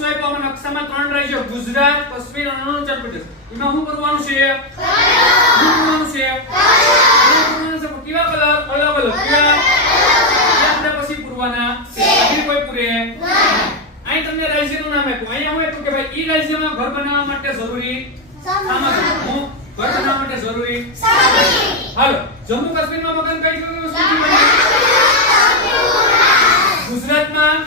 નકશો આપ્યો મને નકશામાં 3 રાજ્યો ગુજરાત, કાશ્મીર અને અરુણાચલ પ્રદેશ. એમાં શું કરવાનું છે? કરવાનું છે કેવા કલર? અલગ અલગ. કેવા? આપણે પછી પૂરવાના છે. અહીં કોઈ પૂરે નહીં. અહીં તમને રાજ્યનું નામ આપ્યું. અહીંયા હું આપ્યું કે ભાઈ ઈ રાજ્યમાં ઘર બનાવવા માટે જરૂરી સામગ્રી. હું ઘર બનાવવા માટે જરૂરી સામગ્રી. હાલો, જમ્મુ કાશ્મીરમાં મકાન કઈ વસ્તુથી બને? ગુજરાતમાં